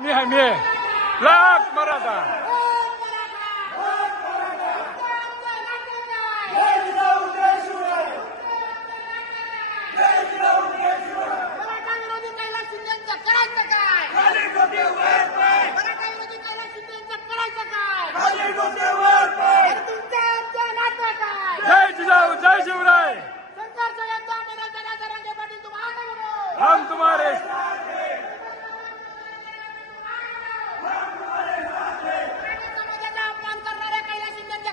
मी आहे मी आहे लाख मराठा विरोधी कैलास शिंदेचं करायचं काय मराठा विरोधी कैलास शिंदेचं करायचं काय तर तुमच्या आमच्या नातं काय जय जिजाऊ जय शिवराय सरकारचं यंदा मराठा जरांगे पाटील तुम आगे बढो हम तुम्हारे समाजाचा अपमान करणाऱ्या कैलास शिंदेचं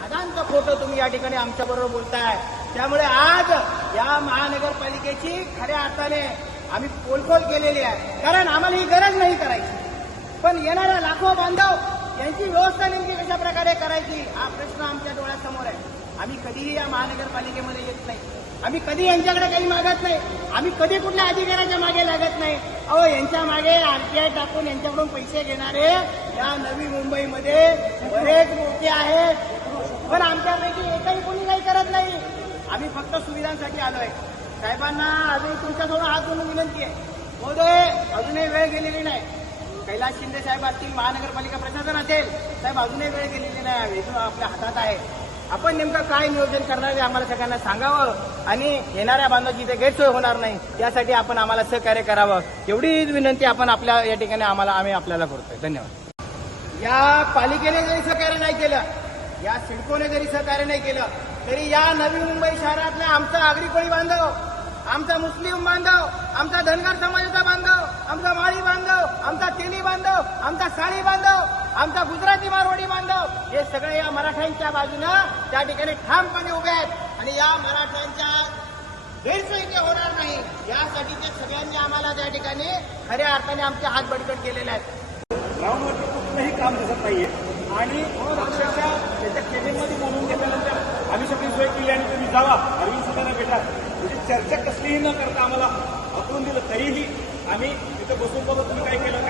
दादांचा फोटो तुम्ही या ठिकाणी आमच्या बरोबर बोलताय. त्यामुळे आज या महानगरपालिकेची खऱ्या अर्थाने आम्ही पोलखोल केलेली आहे. कारण आम्हाला ही गरज नाही करायची. पण येणाऱ्या लाखो बांधव यांची व्यवस्था नेमकी कशा प्रकारे करायची हा प्रश्न आमच्या डोळ्यासमोर आहे. आम्ही कधीही या महानगरपालिकेमध्ये येत नाही. आम्ही कधी यांच्याकडे काही मागत नाही. आम्ही कधी कुठल्या अधिकाऱ्याच्या मागे लागत नाही. अहो यांच्या मागे आरटीआय टाकून यांच्याकडून पैसे घेणारे या नवी मुंबईमध्ये बरेच मोठे आहेत. पण आमच्यापैकी एकही कोणी काही करत नाही. आम्ही फक्त सुविधांसाठी आलोय. साहेबांना अजून तुमच्याजवळ हात म्हणून विनंती आहे. महोदय अजूनही वेळ गेलेली नाही. कैलास शिंदे साहेब असतील महानगरपालिका प्रशासन असेल साहेब अजूनही वेळ गेलेली नाही. इथून आपल्या हातात आहे. आपण नेमकं काय नियोजन करणार आहे आम्हाला सगळ्यांना सांगावं आणि येणाऱ्या बांधवाची इथे गैरसोय होणार नाही. यासाठी आपण आम्हाला सहकार्य करावं. एवढीच विनंती आपण आपल्या या ठिकाणी आम्हाला आम्ही आपल्याला करतोय. धन्यवाद. या पालिकेने जरी सहकार्य नाही केलं या सिडकोने जरी सहकार्य नाही केलं तरी या नवी मुंबई शहरातला आमचा आगरी कोळी बांधव आमचा मुस्लिम बांधव आमचा धनगर समाजाचा बांधव आमचा माळी बांधव आमचा तेली बांधव आमचा साळी बांधव आमचा गुजराती मारवाडी बांधव हे सगळे या मराठ्यांच्या बाजूनं त्या ठिकाणी ठामपणे उभे आहेत. आणि या मराठ्यांच्या गैरसोय होणार नाही. यासाठी ते सगळ्यांनी आम्हाला त्या ठिकाणी खऱ्या अर्थाने आमचे हात बडकट केलेले आहेत. ग्राउंडवरती म्हणजे कुठलंही काम दिसत नाहीये. आणि अक्षरशः त्याच्या केबिनमध्ये बोलून घेतल्यानंतर आम्ही सगळी सोय केली आणि तुम्ही जावा. अरविंद सदांना भेटा. म्हणजे चर्चा कसलीही न करता आम्हाला हकलून दिलं तरीही आम्ही तिथं बसून बाबा तुम्ही काय केलं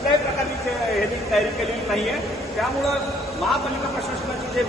कुठल्याही प्रकारची तयारी केलेली नाहीये. त्यामुळं महापालिका प्रशासनाची जे